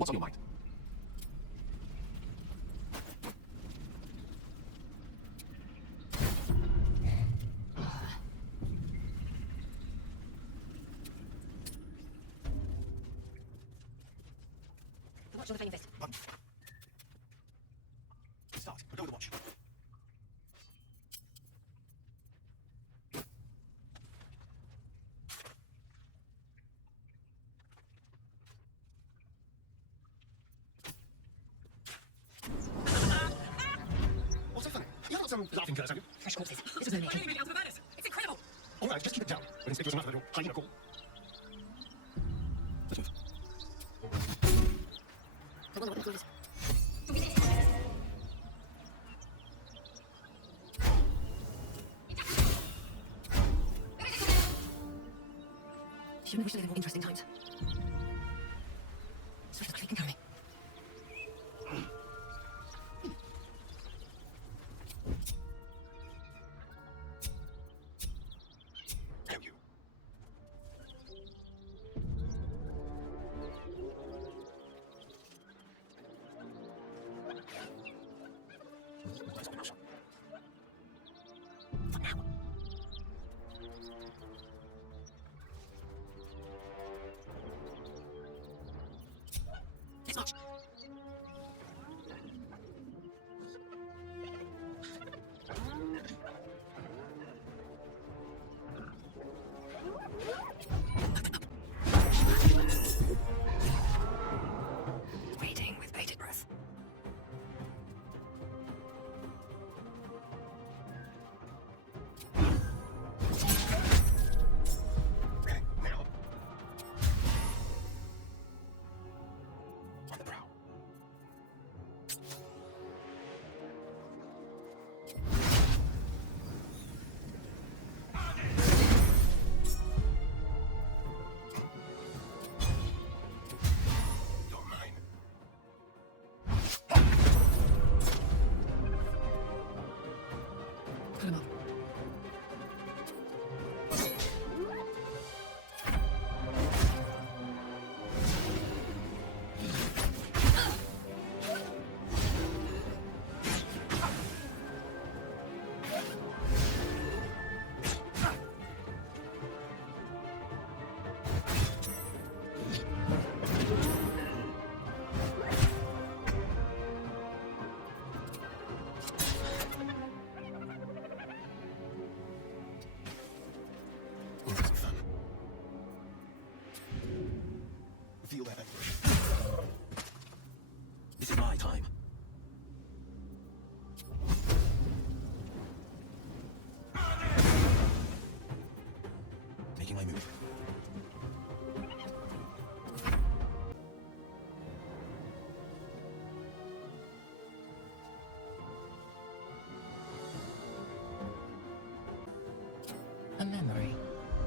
What's on your mind? The watch on the flaming fist. Run. Start. Go with the watch. What's so funny? You haven't got some laughing curse, have you? Fresh corpses. This was no making. Maybe out of madness. It's incredible. All right, just keep it down. When inspectors enough of your hyena call. Let's move. I wonder what the clue is. Human wish to live in more interesting times. So the can carry me. Damn you. That's all enough. For now. Let's march. Waiting with bated breath. Ready, now. On the prowl. You're mine. Put him up. We'll have some fun. Feel that anguish. This is my time. Making my move. A memory.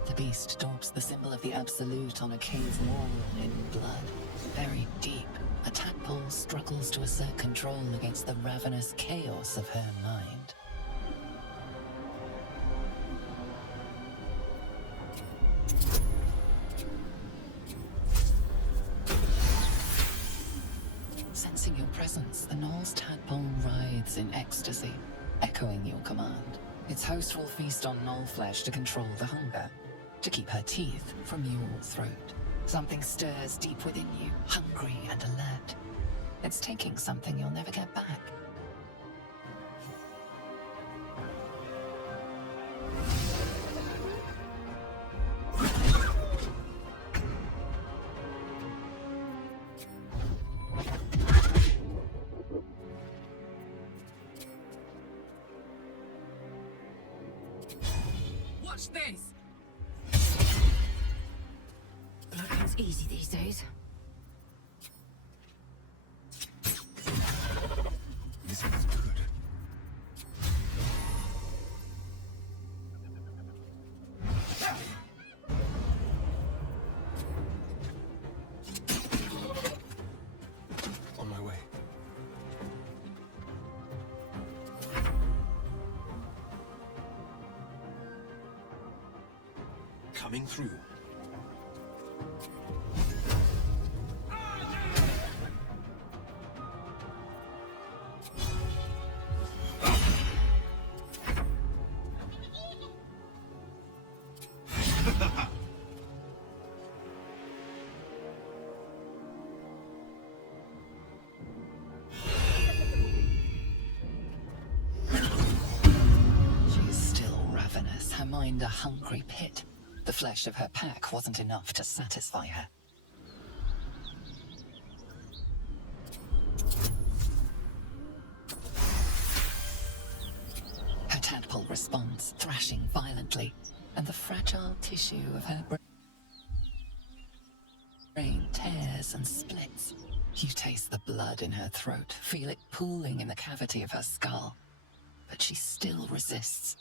The beast daubs the symbol of the Absolute on a cave wall in blood. Buried deep, a tadpole struggles to assert control against the ravenous chaos of her mind. Sensing your presence, the Gnolls tadpole writhes in ecstasy, echoing your command. Its host will feast on Gnoll flesh to control the hunger, to keep her teeth from your throat. Something stirs deep within you, hungry and alert. It's taking something you'll never get back. Watch this. Blood comes easy these days. This is good. On my way. Coming through. She's still ravenous, her mind a hungry pit. The flesh of her pack wasn't enough to satisfy her. Her tadpole responds, thrashing violently, and the fragile tissue of her brain tears and splits. You taste the blood in her throat, feel it pooling in the cavity of her skull. But she still resists.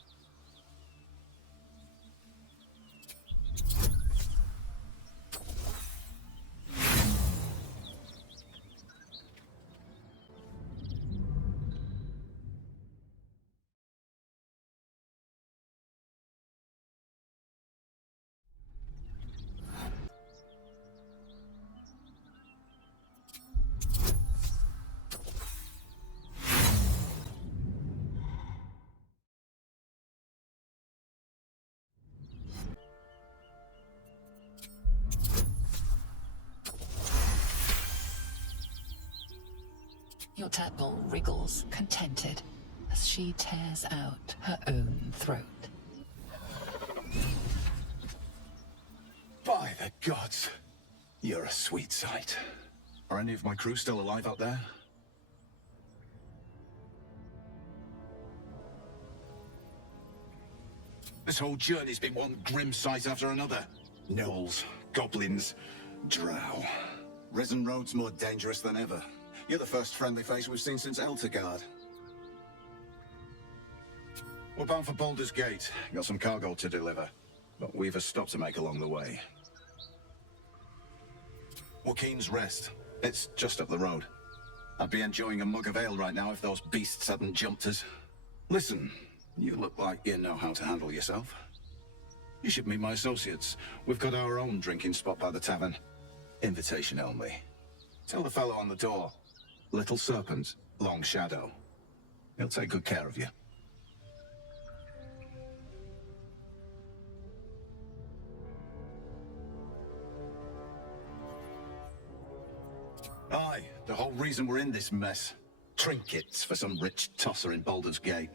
Your tadpole wriggles, contented, as she tears out her own throat. By the gods, you're a sweet sight. Are any of my crew still alive out there? This whole journey's been one grim sight after another. Gnolls, goblins, drow. Risen Road's more dangerous than ever. You're the first friendly face we've seen since Eltergard. We're bound for Baldur's Gate. Got some cargo to deliver, but we've a stop to make along the way. Joaquin's Rest. It's just up the road. I'd be enjoying a mug of ale right now if those beasts hadn't jumped us. Listen, you look like you know how to handle yourself. You should meet my associates. We've got our own drinking spot by the tavern. Invitation only. Tell the fellow on the door. Little Serpent, Long Shadow. He'll take good care of you. Aye, the whole reason we're in this mess. Trinkets for some rich tosser in Baldur's Gate.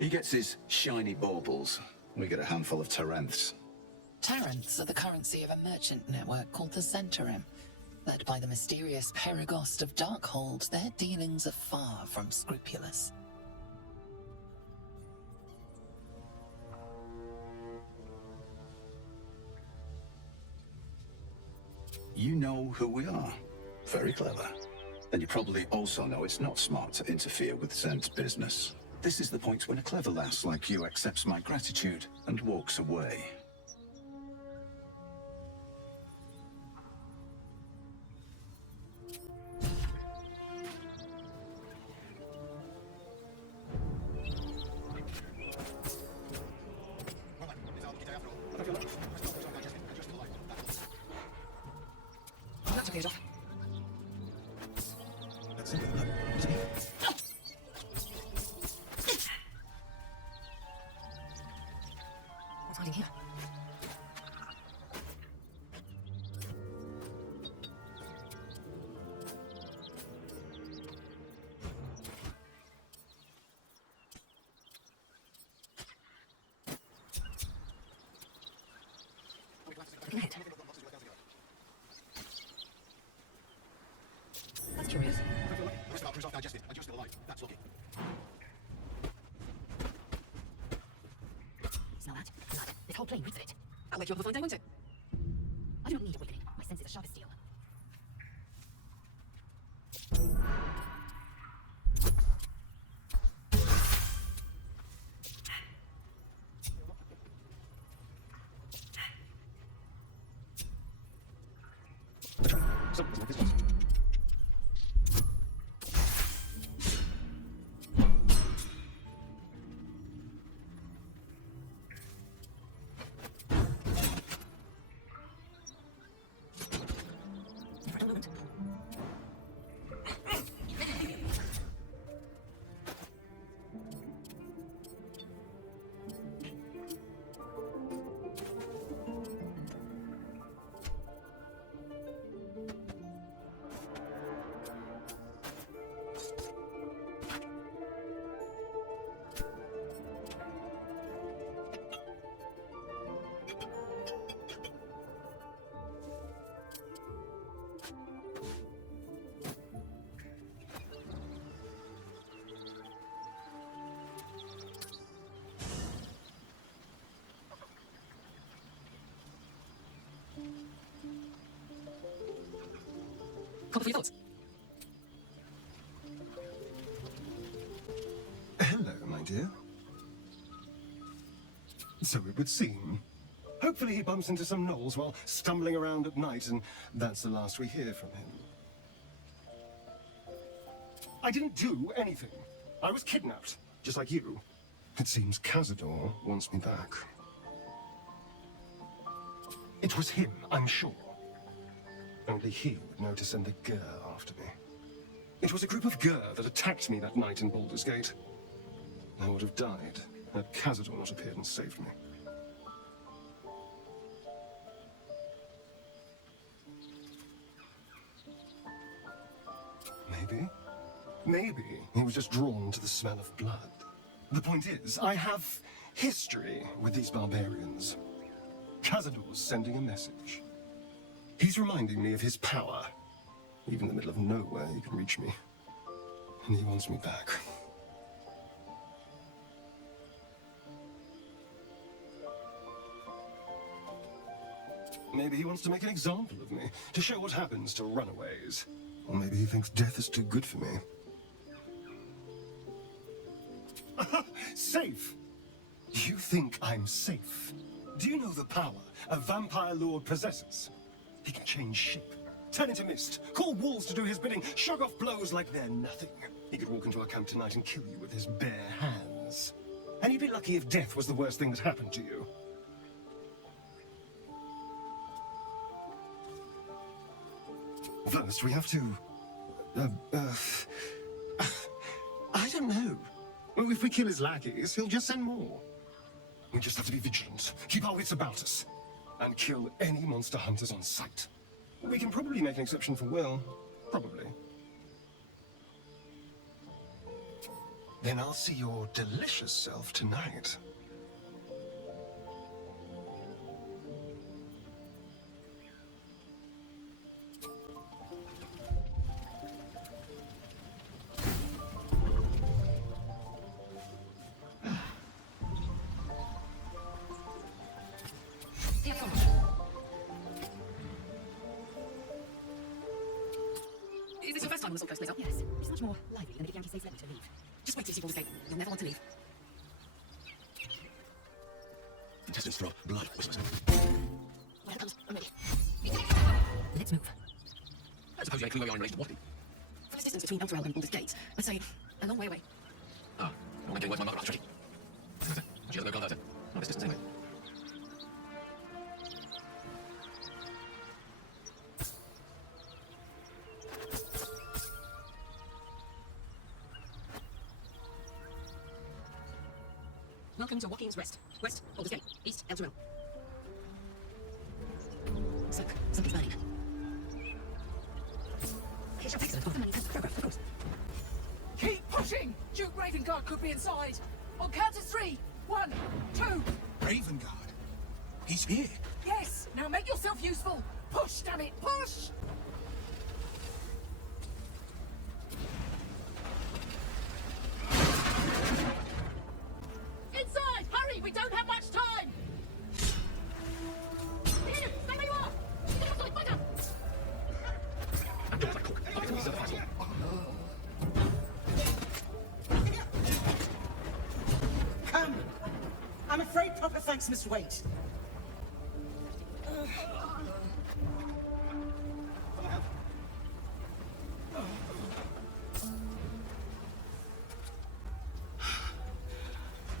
He gets his shiny baubles. We get a handful of Tarenths. Tarenths are the currency of a merchant network called the Zentarim. Led by the mysterious Perigost of Darkhold, their dealings are far from scrupulous. You know who we are. Very clever. And you probably also know it's not smart to interfere with Zent's business. This is the point when a clever lass like you accepts my gratitude and walks away. That's okay, off. That's it. Isn't it? What's hiding here? Looking ahead. That's curious. Smell that? Blood. This whole plane reeks of it. I'll wake you up before I won't it? I don't need awakening. My senses are sharp as steel. Copper for your thoughts. Hello, my dear. So it would seem. Hopefully he bumps into some gnolls while stumbling around at night, and that's the last we hear from him. I didn't do anything. I was kidnapped, just like you. It seems Cazador wants me back. It was him, I'm sure. Only he would know to send the Gur after me. It was a group of Gur that attacked me that night in Baldur's Gate. I would have died had Cazador not appeared and saved me. Maybe he was just drawn to the smell of blood. The point is, I have history with these barbarians. Cazador's sending a message. He's reminding me of his power. Even in the middle of nowhere, he can reach me. And he wants me back. Maybe he wants to make an example of me, to show what happens to runaways. Or maybe he thinks death is too good for me. Safe! You think I'm safe? Do you know the power a vampire lord possesses? He can change shape, turn into mist, call wolves to do his bidding, shrug off blows like they're nothing. He could walk into our camp tonight and kill you with his bare hands. And you'd be lucky if death was the worst thing that happened to you. First, we have to... I don't know. Well, if we kill his lackeys, he'll just send more. We just have to be vigilant, keep our wits about us, and kill any monster hunters on sight. We can probably make an exception for Wyll. Probably. Then I'll see your delicious self tonight. Is this your first time on the Salt Coast, Lisa? Yes, it's much more lively than if Yankee says let me to leave. Just wait till you see Baldur's Gate. You'll never want to leave. Intestines throat, blood, whispers. Well comes, I'm ready. Let's move. I suppose you ain't clear where you are in relation to what? From this distance between Elturel and Baldur's Gate, I'd say a long way away. Ah, I'm getting words my mother after tricky. She hasn't no contact. Not this distance anyway. Welcome to Joaquin's Rest. West, Baldur's Gate. East, Elturel. Smoke. Something's burning. Excellent. Oh, the money. Of course. Keep pushing! Duke Ravengard could be inside. On count of 3. 1, 2. Ravengard? He's here. Yes! Now make yourself useful! Push, damn it! Push! Inside! Hurry! We don't have much time! Here! Stay where you are! Get outside! Fighter! And doors like cork. I'll get to reserve the castle. Come! I'm afraid proper thanks must wait.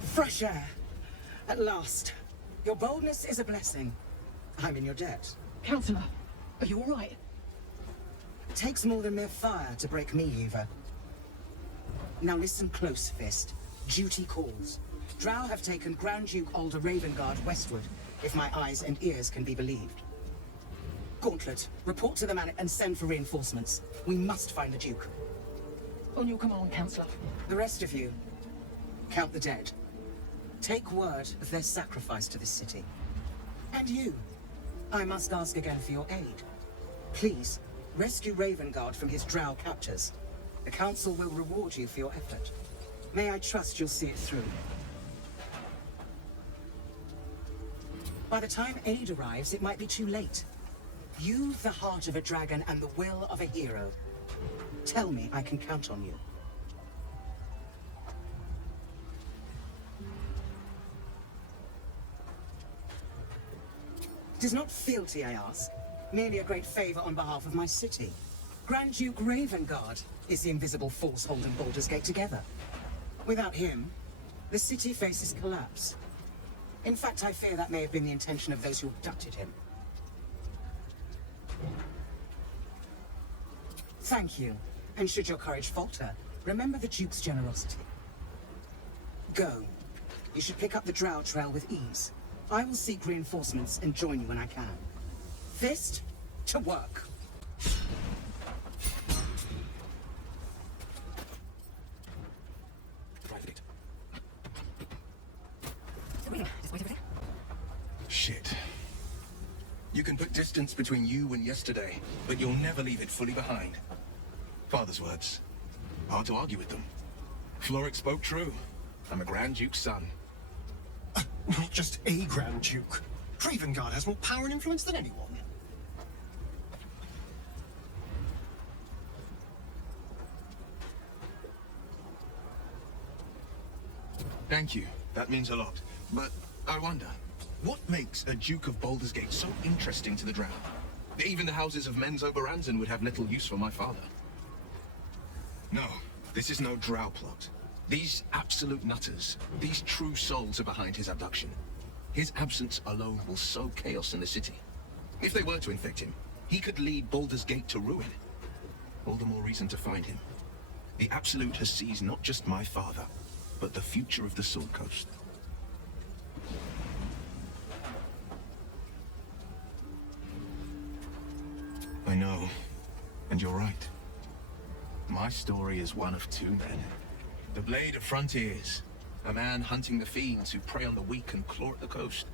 Fresh air. At last. Your boldness is a blessing. I'm in your debt. Counselor, are you all right? It takes more than mere fire to break me, Eva. Now listen close, Fist. Duty calls. Drow have taken Grand Duke Alder Ravengard westward, if my eyes and ears can be believed. Gauntlet, report to the man and send for reinforcements. We must find the Duke. On your command, Counselor. The rest of you, count the dead. Take word of their sacrifice to this city. And you, I must ask again for your aid. Please, rescue Ravengard from his Drow captors. The Council will reward you for your effort. May I trust you'll see it through. By the time aid arrives, it might be too late. You've the heart of a dragon and the will of a hero. Tell me I can count on you. It is not fealty I ask, merely a great favor on behalf of my city. Grand Duke Ravengard is the invisible force holding Baldur's Gate together. Without him, the city faces collapse. In fact, I fear that may have been the intention of those who abducted him. Thank you, and should your courage falter, remember the Duke's generosity. Go. You should pick up the Drow trail with ease. I will seek reinforcements and join you when I can. Fist, to work. Shit. You can put distance between you and yesterday, but you'll never leave it fully behind. Father's words. Hard to argue with them. Floric spoke true. I'm a Grand Duke's son. Not just a Grand Duke. Ravengard has more power and influence than anyone. Thank you. That means a lot. But I wonder, what makes a Duke of Baldur's Gate so interesting to the Drow? Even the houses of Men's Oberanzen would have little use for my father. No, this is no Drow plot. These absolute nutters, these true souls are behind his abduction. His absence alone will sow chaos in the city. If they were to infect him, he could lead Baldur's Gate to ruin. All the more reason to find him. The Absolute has seized not just my father, but the future of the Sword Coast. I know, and you're right. My story is one of two men. The Blade of Frontiers, a man hunting the fiends who prey on the weak and claw at the coast.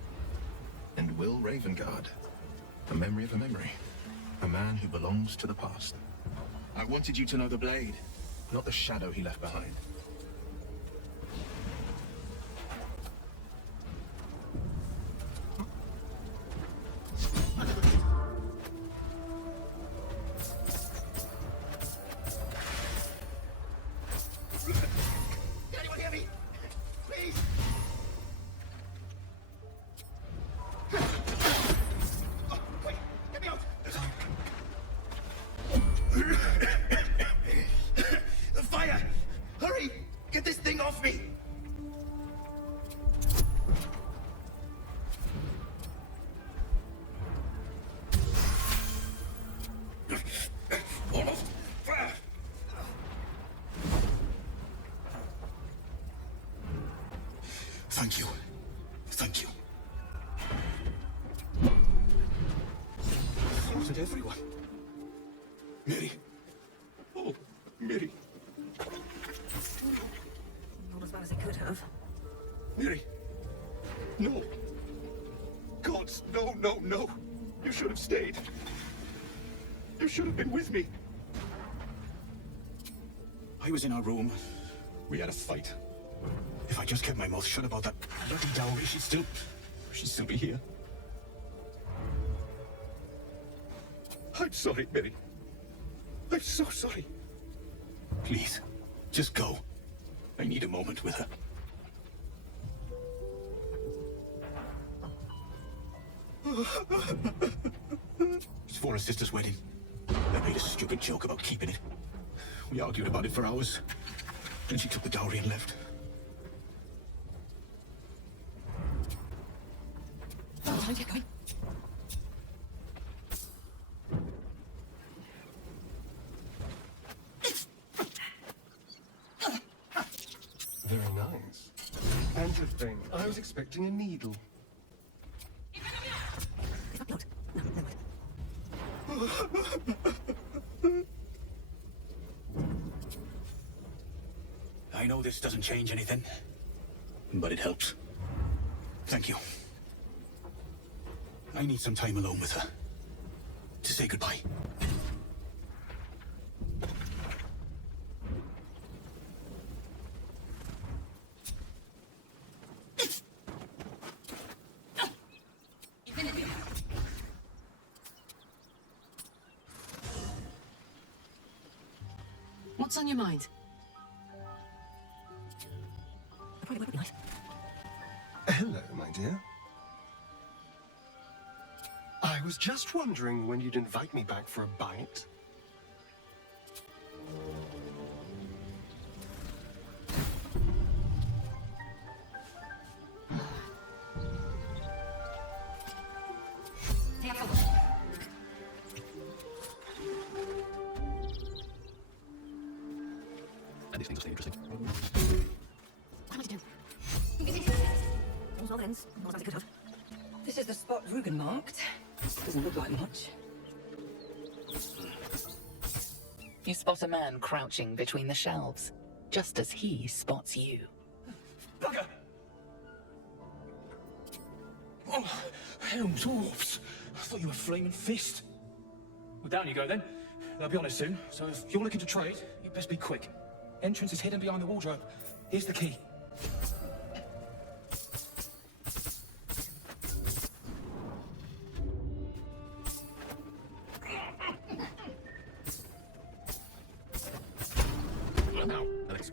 And Wyll Ravengard, a memory of a memory, a man who belongs to the past. I wanted you to know the Blade, not the shadow he left behind. Thank you. Thank you. Slaughtered everyone. Mary. Oh, Mary. Not as well as it could have. Mary. No. Gods, no, no, no. You should have stayed. You should have been with me. I was in our room. We had a fight. If I just kept my mouth shut about that bloody dowry, she'd still be here. I'm sorry, Mary. I'm so sorry. Please, just go. I need a moment with her. It's for her sister's wedding. I made a stupid joke about keeping it. We argued about it for hours. Then she took the dowry and left. Time to get going. Very nice. And your thing. I was expecting a needle. Is that blood? No, never mind. I know this doesn't change anything, but it helps. Thank you. I need some time alone with her. To say goodbye. What's on your mind? A private word would be nice. Hello, my dear. I was just wondering when you'd invite me back for a bite. Take a photo. And these things stay interesting. What am I to do? All's well that ends, not as it could have. This is the spot Rugan marked. Doesn't look like much. You spot a man crouching between the shelves, just as he spots you. Bugger! Oh, hell, dwarfs! I thought you were Flaming Fist. Well, down you go then. They'll be on it soon, so if you're looking to trade, you best be quick. Entrance is hidden behind the wardrobe. Here's the key. Now, Alex.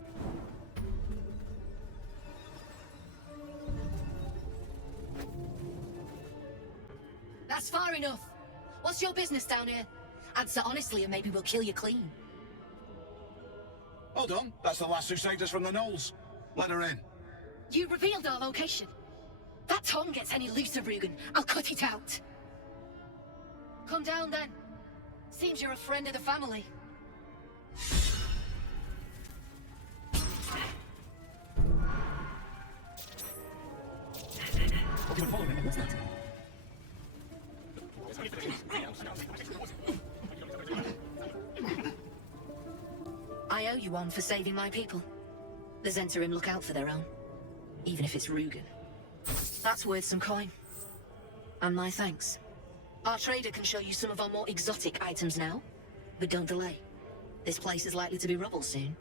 That's far enough. What's your business down here? Answer honestly and maybe we'll kill you clean. Hold on, that's the lass who saved us from the Gnolls. Let her in. You revealed our location. That tongue gets any looser, Rugan, I'll cut it out. Come down then. Seems you're a friend of the family. What do you want to follow him? What's that? I owe you one for saving my people. The Zentarim look out for their own, even if it's Rugan. That's worth some coin. And my thanks. Our trader can show you some of our more exotic items now, but don't delay. This place is likely to be rubble soon.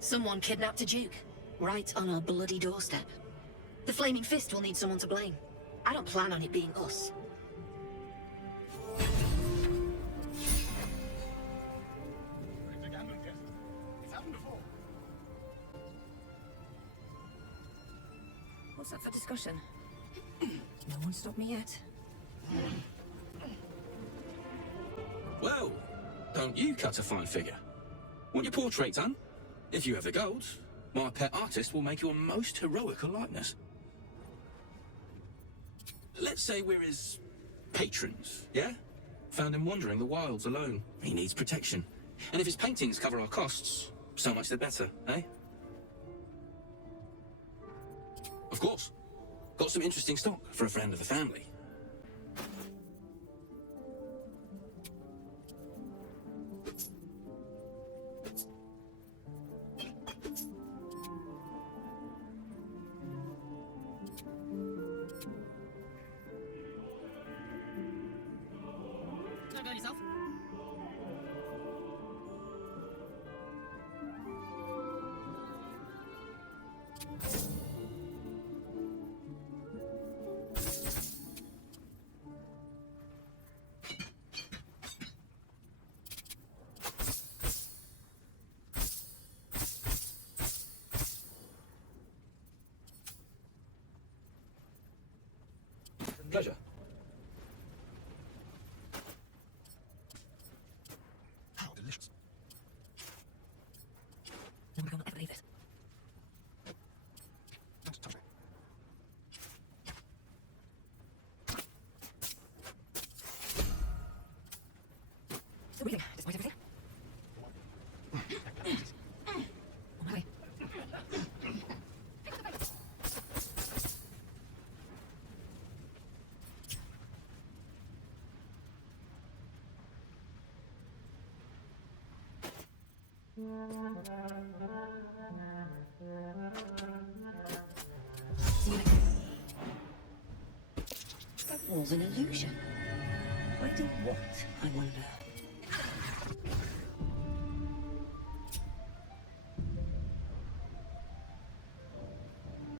Someone kidnapped a duke, right on our bloody doorstep. The Flaming Fist will need someone to blame. I don't plan on it being us. What's up for discussion? No one stopped me yet. Well, don't you cut a fine figure? Want your portrait done? If you have the gold, my pet artist will make you a most heroical likeness. Let's say we're his patrons, yeah? Found him wandering the wilds alone. He needs protection. And if his paintings cover our costs, so much the better, eh? Of course. Got some interesting stock for a friend of the family. Don't go yourself. Pleasure. How delicious. No one will ever believe this. Don't touch me. Still breathing, despite everything. On my way. See you later. That was an illusion. I did what, I wonder?